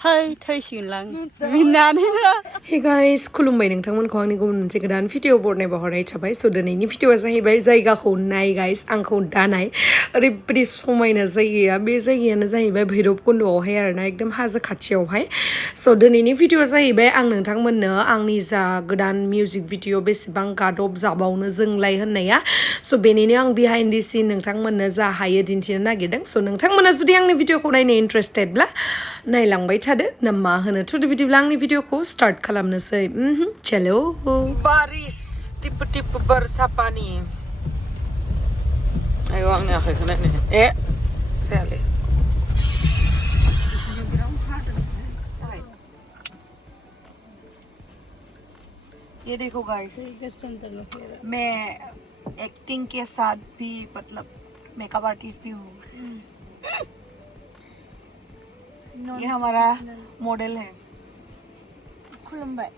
Hey guys, Khulumbai nongthangmonखौ आंनि गुबुन मोनसे गोदान भिडिअ बरनाय बावहरनाय थाबाय स' दिनैनि भिडिअआ जाहैबाय जायगाखौ नाय गाइस आंखौ दानाय ओरैबायदि समायना जायगाया बे जायगायानो जाहैबाय भैरब कुन्द'आवहाय आरोना एकदम हाजो खाथियावहाय स' दिनैनि भिडिअआ जाहैबाय आं नोंथांमोननो आंनि जा गोदान मिउजिक भिडिअ बेसेबां गादब जाबावनो जोंलाय होननाया स' बेनिनो आं बिहाइन्ड दि सिन नोंथांमोननो जा हायो दिन्थिनो नागिरदों स' नोंथांमोना जुदि आंनि भिडिअखौ नायनो इन्टारेस्टेडब्ला नायलांबाय थादो ना मा होनो थुदो बिदिब्ला आंनि भिडिअखौ स्टार्ट खालामनोसै चलो बारिश टिप टिप बरसा पानी आयो आंनि आखाइखौ नायनो जायालै ये देखो गाइस मैं एक्टिंग के साथ भी मतलब मेकअप आर्टिस्ट भी हूँ ये हमारा मॉडल है खुलुमबाय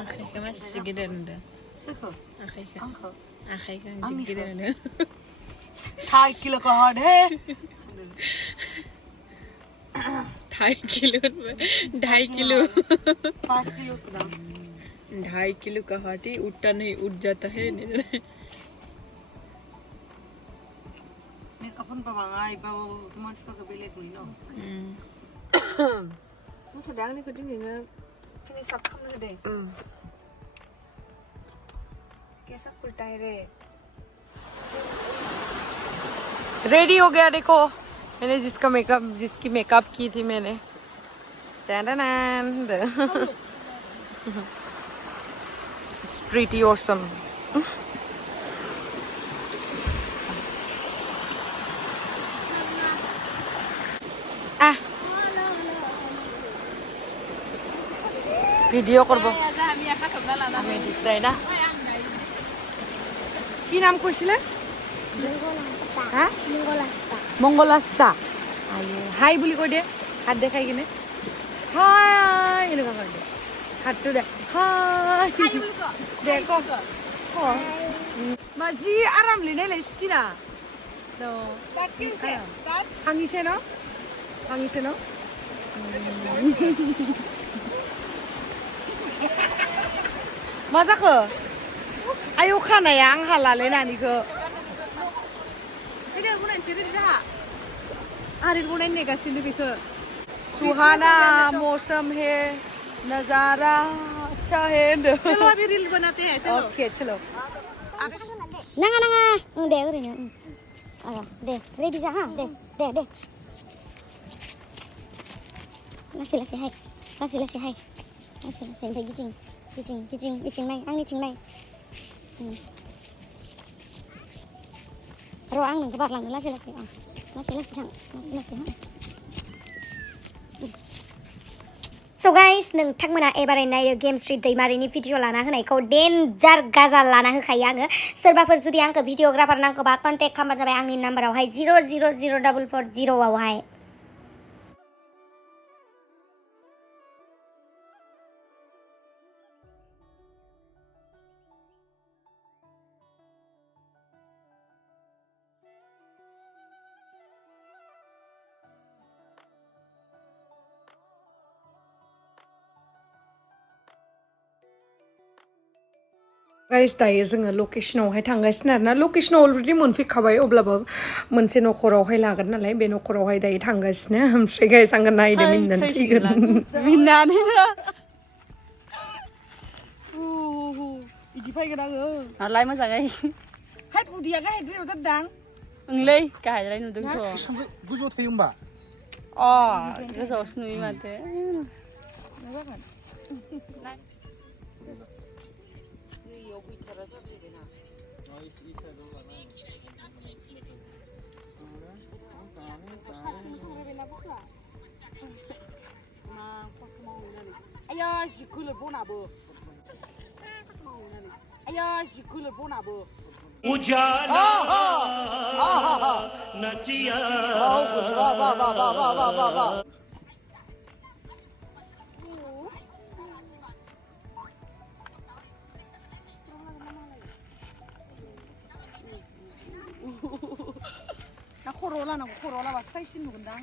आखाइखौ मासे गिदिर नुदों सोरखौ आंखौ गिदिर नुदों 2 किलो का हार्ड है 2.5 किलो 2.5 किलो 5 किलो सुना 2.5 किलो का हाथी उठता नहीं उठ जाता है मेकअपन बाबाङाय बाबो मानसिफोरखौ बेलेग नुयो न मुथादों आंनिखौ दिनैनो फिनिश आप खालामनो होदे कैसा खुलता है रे रेडी हो गया देखो मैंने जिसकी मेकअप की थी मैंने It's pretty awesome. Video करबो আমি দিছলাই না কি নাম কইছিলে হ্যাঁ মঙ্গলাস্তা আইয়ে হাই বুলি কই দে হাত দেখাই কিনে হাই এনেকা কই দে হাতটো দে হাই দেখো মাজি আরাম লিনাইলাই স্কিনা তো ভাঙিছে ন मा जाखो आयौ खानाया आं हालालै नानिखौ फैदो बनायनोसै रेडि जाहा आरो बनायनो नेगासिनो बेखौ सुहाना मौसम है नजारा अच्छा है चलो अभी रील बनाते हैं चलो ओके चलो नाङा दे ओरैनो दे रेडि जा हा दे लासै हाय ओमफ्राय गिदिं नाय आंनिथिं नाय र' आं नोंखौ बारलांनो लासै थां लासै स' गाइस नोंथांमोना एबारै नायो गेम स्ट्रीट दैमारिनि भिडिअ लाना होनायखौ डेन्जार गाजाल लाना होखायो आङो सोरबाफोर जुदि आंखौ भिडिअग्राफार नांगौबा कन्टेक्ट खालामबानो जाबाय आंनि नाम्बारावहाय 000440 आवहाय गाइस दायो जोङो लकेशनावहाय थांगासिनो आरोना लकेशनाव अलरेडि मोनफैखाबाय अब्लाबो मोनसे नखरावहाय लागोन नालाय बे नखरावहाय दायो थांगासिनो ओमफ्राय गाइस आङो नायदो मिनिनानै थैगोन मिनिनानै इदि फैगोन आङो आलाय मोजाङै हाय उदिया गाहायद्रायाव जादां ओंलै गाहायद्राय नुदोंथ' गोजौआव थायो होमबा गोजौआवसो नुयो माथो आया जिखुलर बनाबो उजाला नचिया खर' लानांगौ खर' लाबा साइसिन नुगोनदां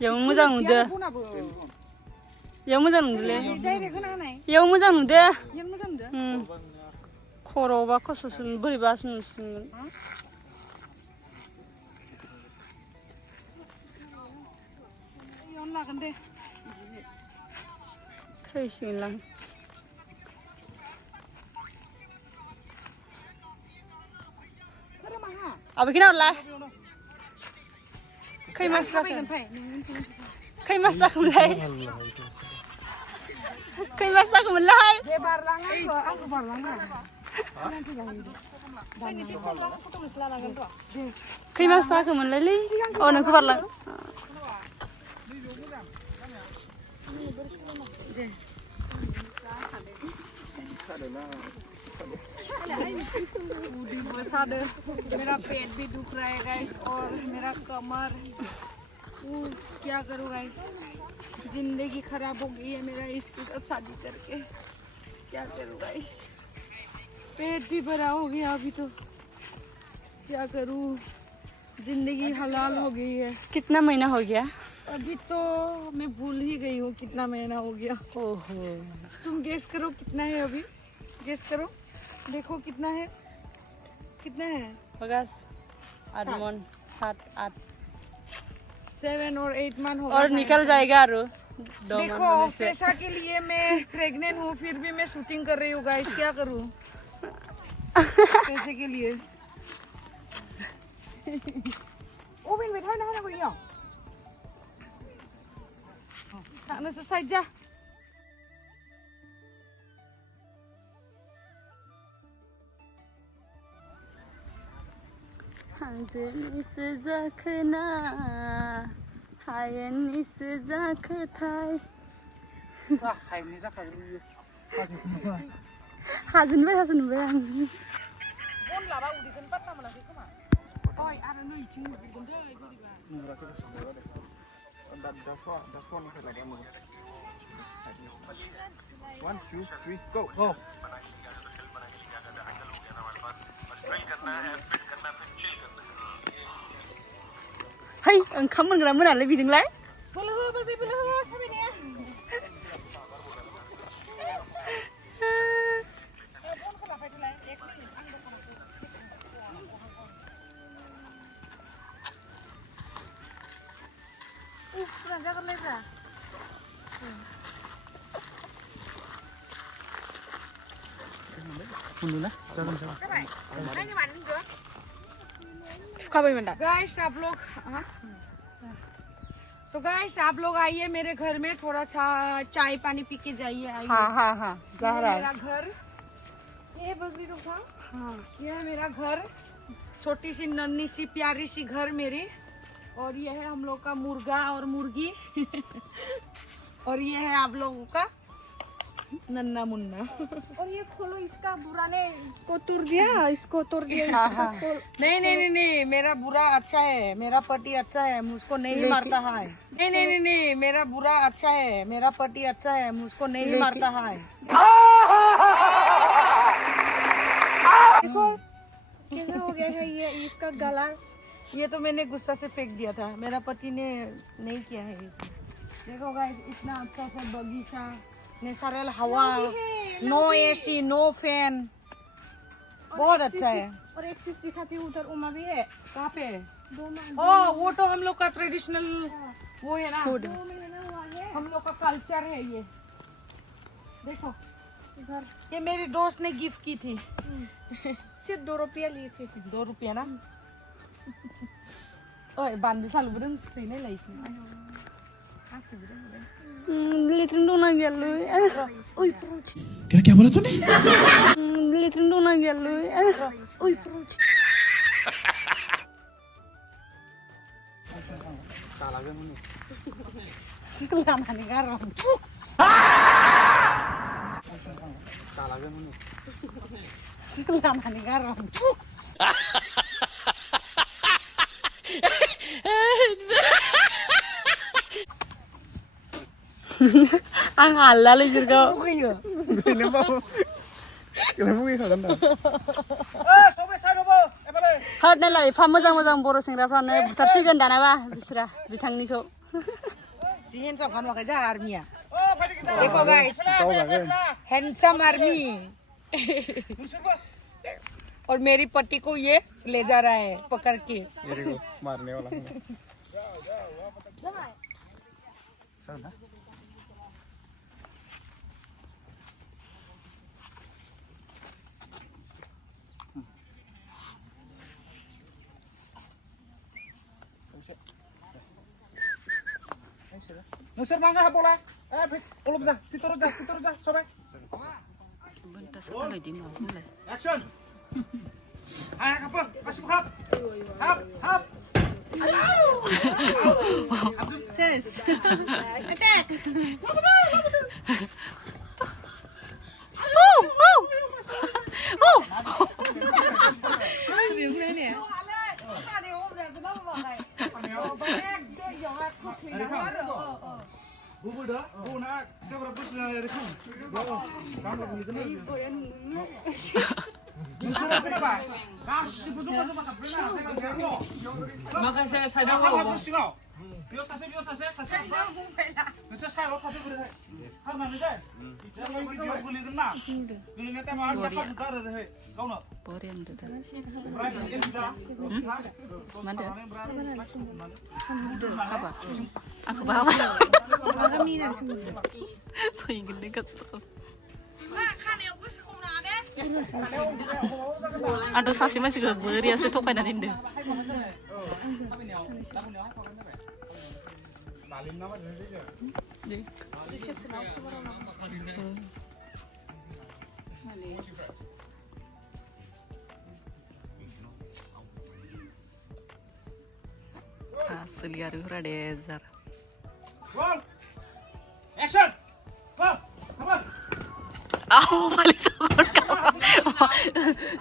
याव मोजां नुदो याव मोजां नुदोलै डाइरेक्ट होना होनाय याव मोजां नुदो इयाव मोजां नुदो खर'बा खस'सो बोरैबासो नुसिगोन इयावनो लागोन दे थैसिगोनलां अब किन हरला खै मास जाखो खै मास जाखोमोनलाय खै मास जाखोमोनलाय दे बारलां आंखौ बारलां खै मास जाखोमोनलायलै अ नोंखौ बारलां मेरा पेट भी दुख रहा है गाइस और मेरा कमर क्या करूँ गाइस जिंदगी खराब हो गई है मेरा इसके साथ शादी करके क्या करूँ गाइस पेट भी भरा हो गया अभी तो क्या करूँ जिंदगी हलाल हो गई है कितना महीना हो गया अभी तो मैं भूल ही गई हूँ कितना महीना हो गया ओहो तुम गेस करो कितना है अभी गेस करो देखो कितना है बगास 8 मन 7 8 7 और 8 मंथ होगा और निकल जाएगा आरो देखो पैसा के लिए मैं प्रेग्नेंट हूँ फिर भी मैं शूटिंग कर रही हूँ गाइस क्या करूँ पैसे के लिए ओ बिन बैठा ना ना भैया ना से साइड जा हाजोनिसो जाखोना हायेननिसो जाखोथाय हाजो नुबाय आं बन लाबा उदैखौनो पात्ता मोनाखै खोमा ओइ आरो नै इथिं नुगोन दै बोरैबा 1 2 3 go है ओंखाम मोनग्रा मोनालाय बिदोंलाय बोलो हो बाजै बोलो हो थाबायनाया बनखौ लाफायदोलाय 1 मिनिट आं दखानाव उफ रानजागोनलायब्रा गाइस आप लोग आइए मेरे घर में थोड़ा सा चाय पानी पी के जाइए आइए हाँ जा रहा है मेरा घर ये बकरी तो था ये है मेरा घर छोटी सी नन्ही सी प्यारी सी घर मेरी और ये है हम लोग का मुर्गा और मुर्गी और ये है आप लोगों का नन्ना मुन्ना और ये खोलो इसका बुरा ने इसको तोड़ दिया नहीं मेरा बुरा अच्छा है मेरा पति अच्छा है मुझको नहीं मारता है नहीं मेरा बुरा अच्छा है मेरा पति अच्छा है मुझको नहीं मारता है देखो कैसा हो गया है ये इसका गला ये तो मैंने गुस्सा से फेंक दिया था मेरा पति ने नहीं किया है देखो गाइस इतना अच्छा सा बगीचा नेचुरल हवा नो एसी नो फैन बहुत अच्छा है और एक चीज दिखाती हूँ उधर उमा भी है कहाँ पे ओ वो तो हम लोग का ट्रेडिशनल वो है ना हम लोग का कल्चर है ये देखो इधर ये मेरी दोस्त ने गिफ्ट की थी सिर्फ 2 रुपया लिए थे 2 रुपया ना ओए बांधे सालू बदन सीने लाई लेट्रिन दंना गैयालै ओए क्या बोला तूने लेट्रिन दंना गैयालै ओए सिकलानानै गारहर सिकलानानै गारहर आं हालालै बिसोरखौ होयो Kenapa? Kenapa gini kalian dah? Hot nalar epa mwjang बर' सेंग्राफ्रानो बुथारसिगोन दानाबा बिसोरा बिथांनिखौ Si handsome kan wakai jah army ya. देखो guys, handsome army. और मेरी पट्टी को ये ले जा रहा है पकड़ के मेरे को मारने वाला है Nusir mangga bola. Ulum dah, titur dah, sobek. Action. Ayo kapal, kasih hap. Hap. Sis attack Bubur dah, bu nak, saya berapa sudah dari Khom. Kamu lagi itu nih. Sudah kenapa? Kasih busuk mata pernah, saya kan kero. Maka saya dah kau habis sih. Biasa. Nasi saya lo kasih beri. Karena ni saya. Jangan video boleh kena. Ini nanti mau ada apa juga ada. Kau nak? Boring tu dah Berapa? Ini sudah. Mana? Apa? Aku bawa. Agak mina semua. Tuh yang gede kecil. Aduh sasi masih gak beri asal tuh kanan ini. Asli ada radezar. Roll. Action. Go. Come on. 아우 빨리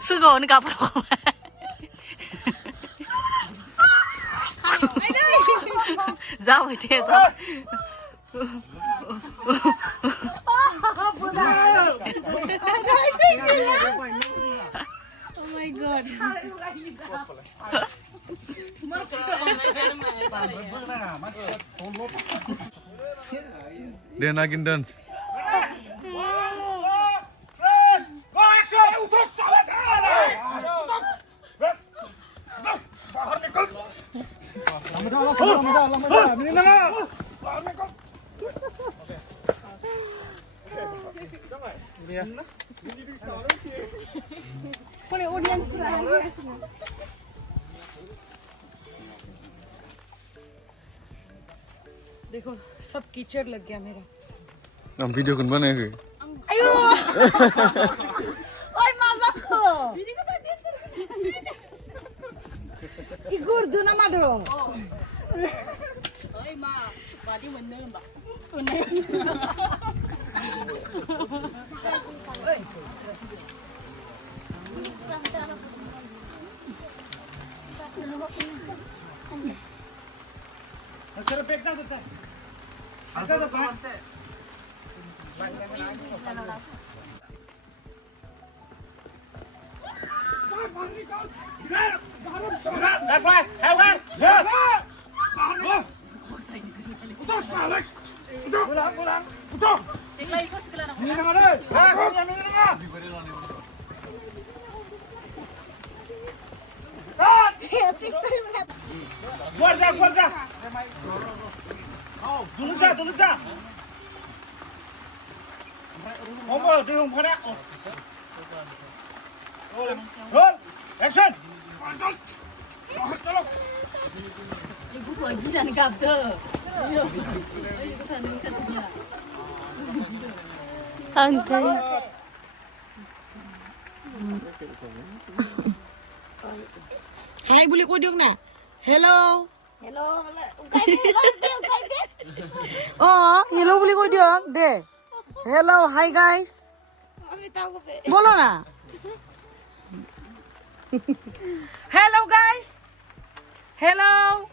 수건 가보라고 자고 뒤에서 Oh my god. Then I can dance. देखो सब कीचड़ लग गया मेरा हम video कौन बनेंगे ayo oi mazakku igur duna mado oi ma badi wenne ba Nusir peksa sudah. Asal apa? Đặt vai, theo gan. Udah salah. Udah. Ini nama deh. Ini nama. Kuasa. Dulu जा. Ngomong di rumah pada. Roll. Action. Tolong. Ibu lagi dan gabde. Santai. hai boleh kau diong na hello oh hello boleh kau diong de hello hi guys bolo na hello guys hello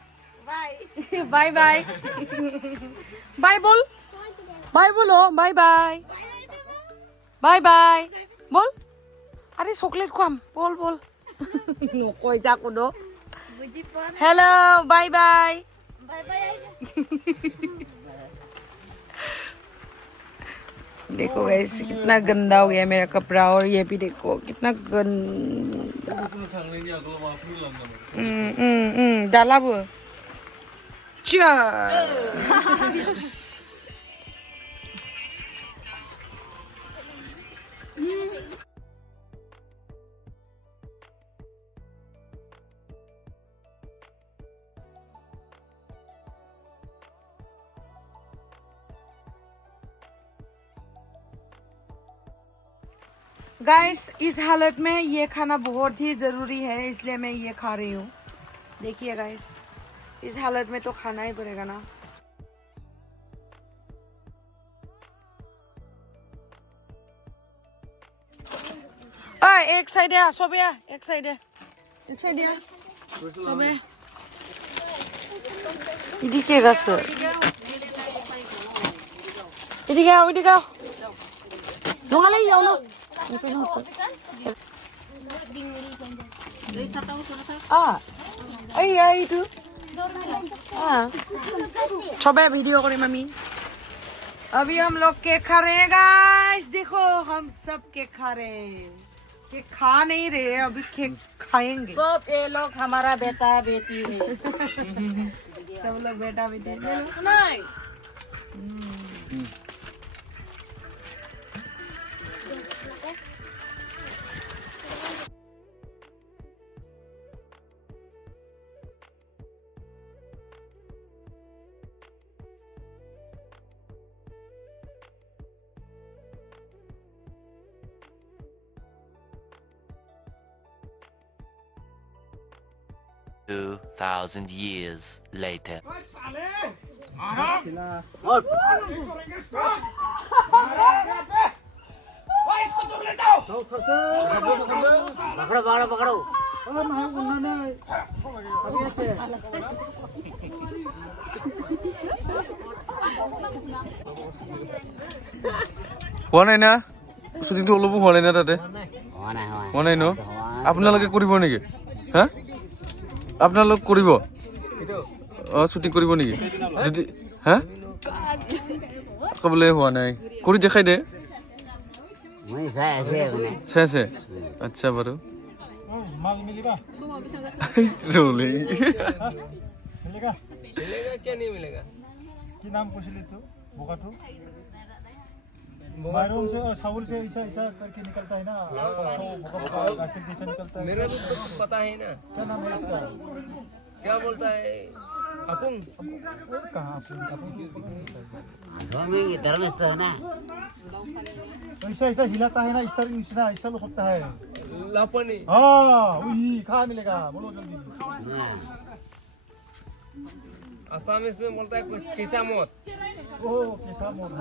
bye bye bol bolo bye bye bol अरे chocolate खुआम बल Ngokoi jak udo. Hello, bye bye. Bye bye. देखो guys कितना गंदा हो गया मेरा कपड़ा और ये भी देखो कितना गंदा डाला वो गाइस इस हालत में ये खाना बहुत ही ज़रूरी है इसलिए मैं ये खा रही हूँ देखिए गाइस इस हालत में तो खाना ही पड़ेगा ना एक साइड है सोबे एक साइड है सोबे इधी के रस इधी का nwngthang yaw itu coba video करें मम्मी अभी हम लोग केक खा रहे हैं गाइस देखो हम सब केक खा रहे हैं केक खा नहीं रहे अभी केक खाएंगे सब ये लोग हमारा बेटा बेटी है सब लोग बेटा बेटी नहीं $2,000 years later. হোৱা নাই না শ্বুটিংটো অলপো হোৱা নাই না তাতে হোৱা নাই ন আপোনালোকে কৰিব নেকি হা আপোনালোক কৰিব শ্বুটিং কৰিব নেকি যদি হা ক'বলৈ হোৱা নাই কৰি দেখাই দে চাই আছে আচ্ছা বাৰু क्या नहीं मिलेगा की नाम पूछ ली तू बोकाटू बाहरों से साउल से ऐसा ऐसा करके निकलता है ना गाखिर जैसा निकलता है मेरे को तो पता है ना क्या नाम है इसका क्या बोलता है अपुंग कहाँ अपुंग धर्मस्थ है ना ऐसा ऐसा हिलाता है ना इस तरह ऐसा लोग होता है लापनी हाँ वही कहाँ मिलेगा बोलो जल्दी आसामीज में बोलता है कुछ किसा मौत ओ किसा मौत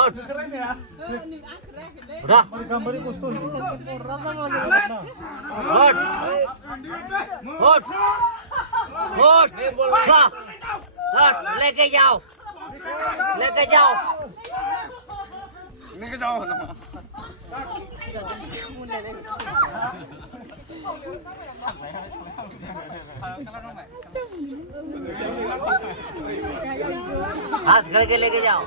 और उड़ा और गंबरी कुछ तो हट हट हट हट लेके जाओ लेके जाओ हाथ खड़े के लेके जाओ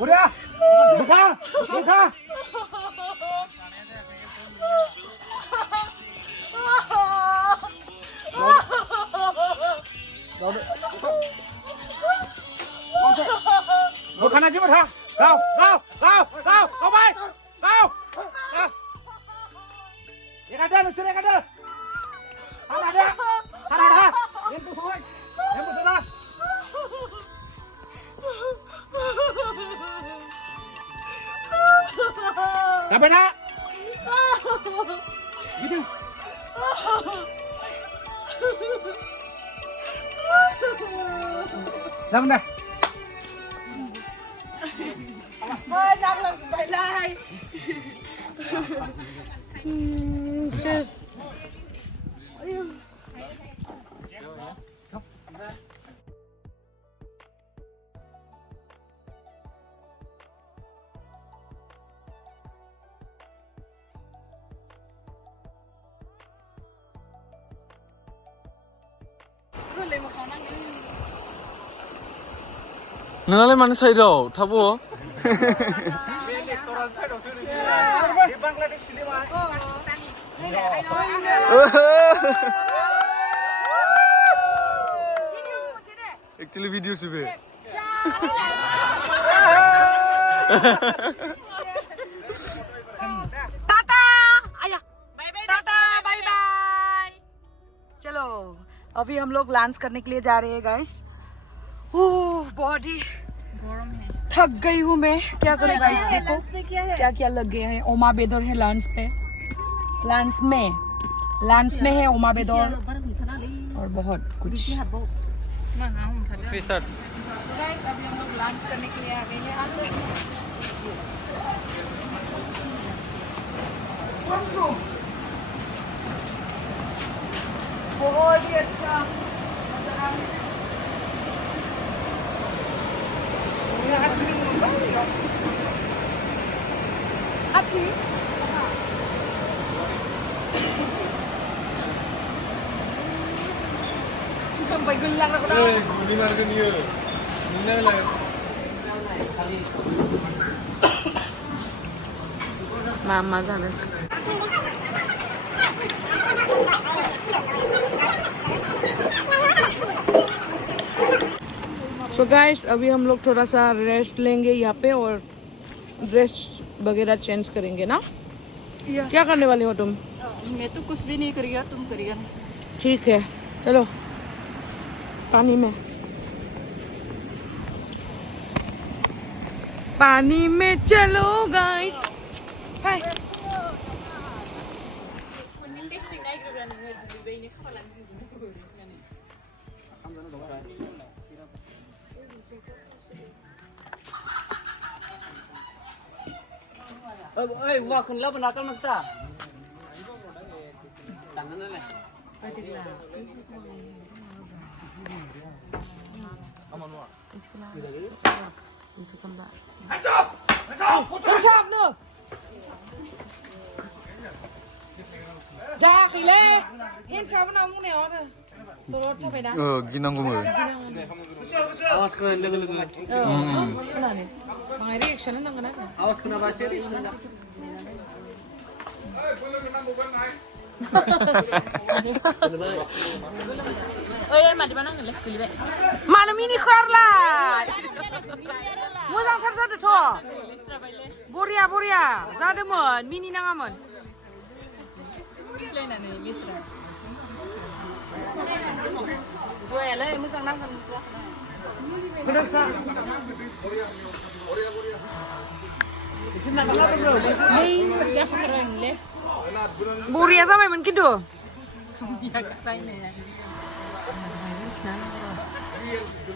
Udah, buka, buka. Bukan aja berhak. Kau, kau, kau, kau, kau baik, kau. Ya kadang, sudah ada. Ada. Em tu thôi. Em tu ra. Apa nak? Gitu. Jangan dah. Nak langsung bailai. Yes. नोंनालाय मानो साइडआव थाब' actually video से भी टाटा आया tata bye bye चलो अभी हम लोग लंच करने के लिए जा रहे हैं गाइस बॉडी थक गई हूँ मैं क्या करूँ गाइस देखो क्या क्या लग गया है ओमा बेदर है लंच पे लंच में है ओमा बेदर और बहुत कुछ गाइस अभी हम लोग लंच करने के लिए आ गए हैं मशरूम बहुत ही अच्छा अच्छी Khulumbai gulang aku dah. Guli marga niya. Nina lang. Mama जाने. So guys, अभी हम लोग थोड़ा सा रेस्ट लेंगे यहाँ पे और ड्रेस वगैरह चेंज करेंगे ना? क्या करने वाले हो तुम? मैं तो कुछ भी नहीं करेगा, तुम करेगा। ठीक है, चलो पानी में चलो गाइस। हाय Ơi, mua khẩn lâu nào con mặc ta? Chạm nữa. Ra khỉ lê. Yên sao nó không nèo rồi. Tôi nó cho phải đá. गिनांगौ मो Awas kena lego-lego. Mana nih? Mang reaction nang kana. Awas kena basir. Mana mini kharlai. Mwjang thar jadu tho. Boria jademon mini nangamon. Boria sampai mungkin tuh.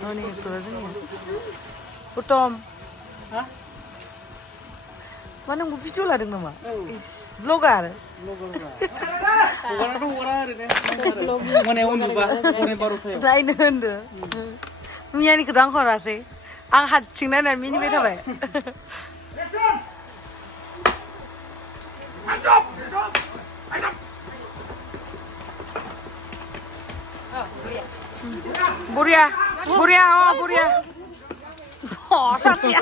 Oh nih closing ya. Utom. Hah? Mana mau video lah dengan mama? Is vlogger. Mana yang ubah? Mana baru tahu? Lain anda. Mia ni kedang korang sih. Ang hat cingna dan mini beta bay. Buria. Oh, saja.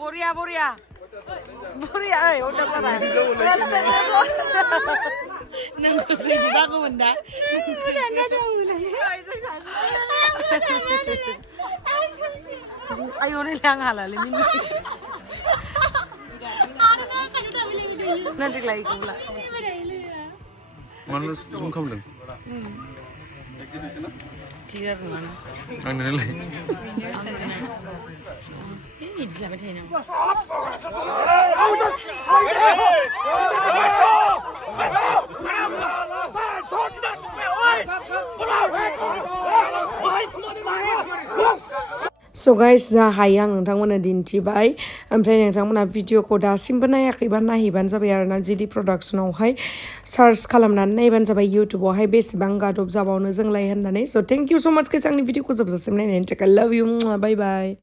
Buria. Udah sana. Nunggu sujud aku benda. Ayo ni lang halal ini. Nanti lagi pula. Mana zoom kamu Tidak mana. Angni lagi. Ini di sana betul. So guys, जा हायो आं नोंथांमोननो दिन्थिबाय ओमफ्राय नोंथांमोना भिडिअखौ दासिमबो नायाखैबा नायहैबानो जाबाय आरोना जिडि प्रडाक्सनावहाय सार्च खालामनानै नायबानो जाबाय इउटुबावहाय बेसेबां गादब जाबावनो जोंलाय होननानै स' थेंक इउ स' माच गाइस आंनि भिडिअखौ जोबजासिम नायनायनि थाखाय लाभ इउ बाय बाय